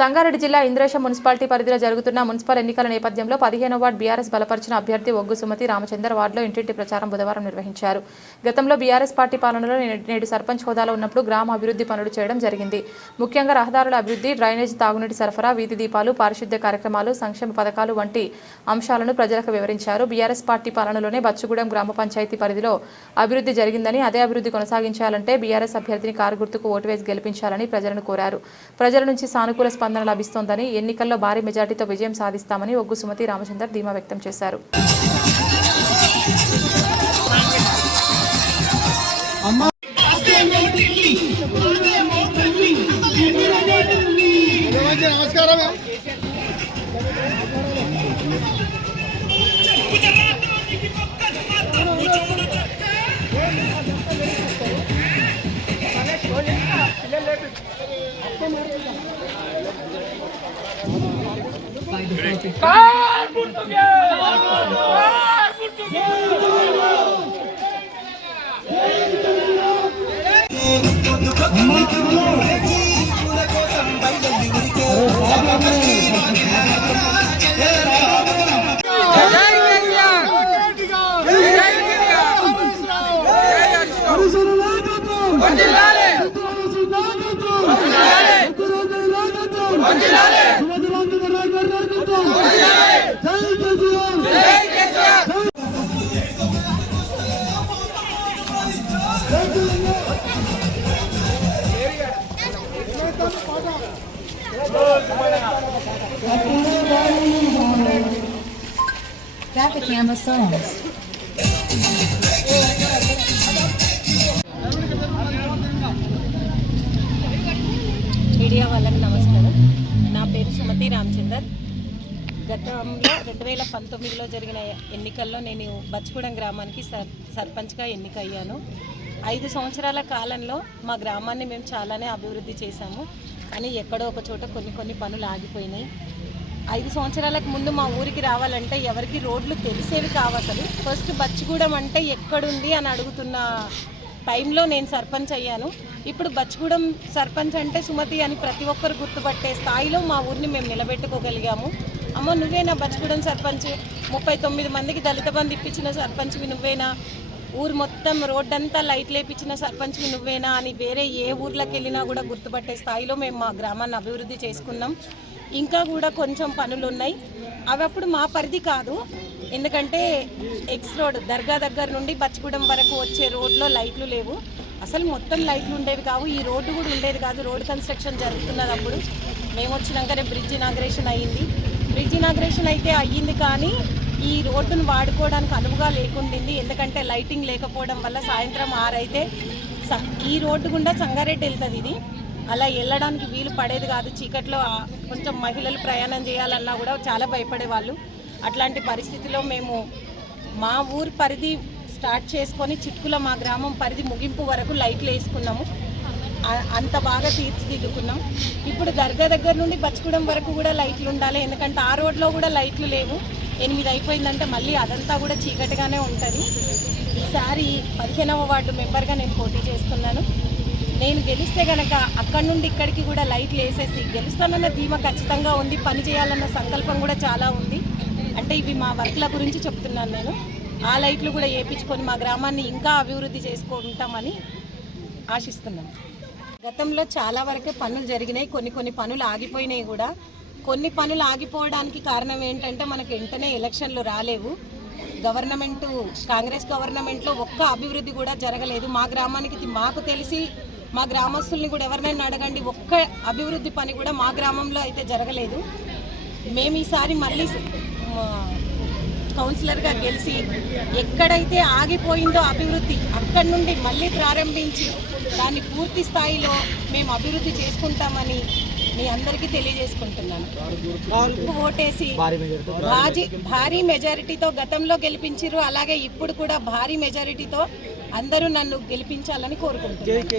సంగారెడ్డి జిల్లా ఇంద్రేశం మున్సిపాలిటీ పరిధిలో జరుగుతున్న మున్సిపల్ ఎన్నికల నేపథ్యంలో 15వ వార్డు బీఆర్ఎస్ బలపరిచిన అభ్యర్థి ఒగ్గు సుమతి రామచందర్ వార్డులో ఇంటింటి ప్రచారం బుధవారం నిర్వహించారు. గతంలో బీఆర్ఎస్ పార్టీ పాలనలో నేడు సర్పంచ్ హోదాలో ఉన్నప్పుడు గ్రామ అభివృద్ధి పనులు చేయడం జరిగింది. ముఖ్యంగా రహదారుల అభివృద్ధి, డ్రైనేజ్, తాగునీటి సరఫరా, వీధి దీపాలు, పారిశుద్ధ్య కార్యక్రమాలు, సంక్షేమ పథకాలు వంటి అంశాలను ప్రజలకు వివరించారు. బీఆర్ఎస్ పార్టీ పాలనలోనే బచ్చుగూడెం గ్రామ పంచాయతీ పరిధిలో అభివృద్ధి జరిగిందని, అదే అభివృద్ధి కొనసాగించాలంటే బీఆర్ఎస్ అభ్యర్థిని కారు గుర్తుకు ఓటు వేసి గెలిపించాలని ప్రజలను కోరారు. ప్రజల నుంచి సానుకూల స్పందన లభిస్తోందని, ఎన్నికల్లో భారీ మెజార్టీతో విజయం సాధిస్తామని ఒగ్గు సుమతి రామచందర్ ధీమా వ్యక్తం చేశారు. Graphic Camera Songs. మీడియా వాళ్ళకి నమస్కారం. నా పేరు సుమతి రామచందర్. గతంలో 2019లో జరిగిన ఎన్నికల్లో నేను బచ్చుగూడెం గ్రామానికి సర్పంచ్గా ఎన్నికయ్యాను. 5 సంవత్సరాల కాలంలో మా గ్రామాన్ని మేము చాలానే అభివృద్ధి చేశాము. కానీ ఎక్కడో ఒక చోట కొన్ని పనులు ఆగిపోయినాయి. 5 సంవత్సరాలకు ముందు మా ఊరికి రావాలంటే ఎవరికి రోడ్లు తెలిసేవి కావు. అసలు ఫస్ట్ బచ్చుగూడెం అంటే ఎక్కడుంది అని అడుగుతున్న టైంలో నేను సర్పంచ్ అయ్యాను. ఇప్పుడు బచ్చుగూడెం సర్పంచ్ అంటే సుమతి అని ప్రతి ఒక్కరు గుర్తుపట్టే స్థాయిలో మా ఊరిని మేము నిలబెట్టుకోగలిగాము. అమ్మ నువ్వేనా బచ్చుగూడెం సర్పంచ్, 39 మందికి దళిత బంధు ఇప్పించిన సర్పంచ్వి నువ్వేనా, ఊరు మొత్తం రోడ్డంతా లైట్లు వేయించిన సర్పంచ్వి నువ్వేనా అని వేరే ఏ ఊర్లోకి వెళ్ళినా కూడా గుర్తుపట్టే స్థాయిలో మేము మా గ్రామాన్ని అభివృద్ధి చేసుకున్నాం. ఇంకా కూడా కొంచెం పనులు ఉన్నాయి. అవి అప్పుడు మా పరిధి కాదు, ఎందుకంటే ఎక్స్ రోడ్ దర్గా దగ్గర నుండి బచ్చుగూడెం వరకు వచ్చే రోడ్లో లైట్లు లేవు. అసలు మొత్తం లైట్లు ఉండేవి కావు. ఈ రోడ్డు కూడా ఉండేది కాదు. రోడ్ కన్స్ట్రక్షన్ జరుగుతున్నది. అప్పుడు మేము వచ్చినాకనే బ్రిడ్జ్ ఇనాగ్రేషన్ అయ్యింది. బ్రిడ్జ్ ఇనాగ్రేషన్ అయితే అయ్యింది, కానీ ఈ రోడ్డును వాడుకోవడానికి అనువుగా లేకుండింది. ఎందుకంటే లైటింగ్ లేకపోవడం వల్ల సాయంత్రం 6 అయితే ఈ రోడ్డు గుండా సంగారెడ్డి వెళ్తుంది. ఇది అలా వెళ్ళడానికి వీలు పడేది కాదు. చీకట్లో కొంచెం మహిళలు ప్రయాణం చేయాలన్నా కూడా చాలా భయపడేవాళ్ళు. అట్లాంటి పరిస్థితిలో మేము మా ఊరి పరిధి స్టార్ట్ చేసుకొని చిట్కుల మా గ్రామం పరిధి ముగింపు వరకు లైట్లు వేసుకున్నాము. అంత బాగా తీర్చిదిద్దుకున్నాం. ఇప్పుడు దర్గా దగ్గర నుండి బచ్చుగూడెం వరకు కూడా లైట్లు ఉండాలి, ఎందుకంటే ఆ రోడ్లో కూడా లైట్లు లేవు. 8 అయిపోయిందంటే మళ్ళీ అదంతా కూడా చీకటిగానే ఉంటుంది. ఈసారి 15వ వార్డు మెంబర్గా నేను పోటీ చేస్తున్నాను. నేను గెలిస్తే కనుక అక్కడి నుండి ఇక్కడికి కూడా లైట్లు వేసేసి గెలుస్తానన్న ధీమా ఖచ్చితంగా ఉంది. పని చేయాలన్న సంకల్పం కూడా చాలా ఉంది. అంటే ఇవి మా వర్క్ల గురించి చెప్తున్నాను నేను. ఆ లైట్లు కూడా వేయించుకొని మా గ్రామాన్ని ఇంకా అభివృద్ధి చేసుకుంటామని ఆశిస్తున్నాను. గతంలో చాలా వరకే పనులు జరిగినాయి, కొన్ని పనులు ఆగిపోయినాయి కూడా. కొన్ని పనులు ఆగిపోవడానికి కారణం ఏంటంటే మనకు వెంటనే ఎలక్షన్లు రాలేవు. కాంగ్రెస్ గవర్నమెంట్లో ఒక్క అభివృద్ధి కూడా జరగలేదు. మా గ్రామానికి మాకు తెలిసి మా గ్రామస్తుల్ని కూడా ఎవరినైనా అడగండి, ఒక్క అభివృద్ధి పని కూడా మా గ్రామంలో అయితే జరగలేదు. మేము ఈసారి మళ్ళీ కౌన్సిలర్గా గెలిచి ఎక్కడైతే ఆగిపోయిందో అభివృద్ధి అక్కడి నుండి మళ్ళీ ప్రారంభించి దాన్ని పూర్తి స్థాయిలో మేము అభివృద్ధి చేసుకుంటామని మీ అందరికీ తెలియజేసుకుంటున్నాను. ఓటేసి భారీ మెజారిటీతో గతంలో గెలిపించారు, అలాగే ఇప్పుడు కూడా భారీ మెజారిటీతో అందరూ నన్ను గెలిపించాలని కోరుకుంటున్నాను.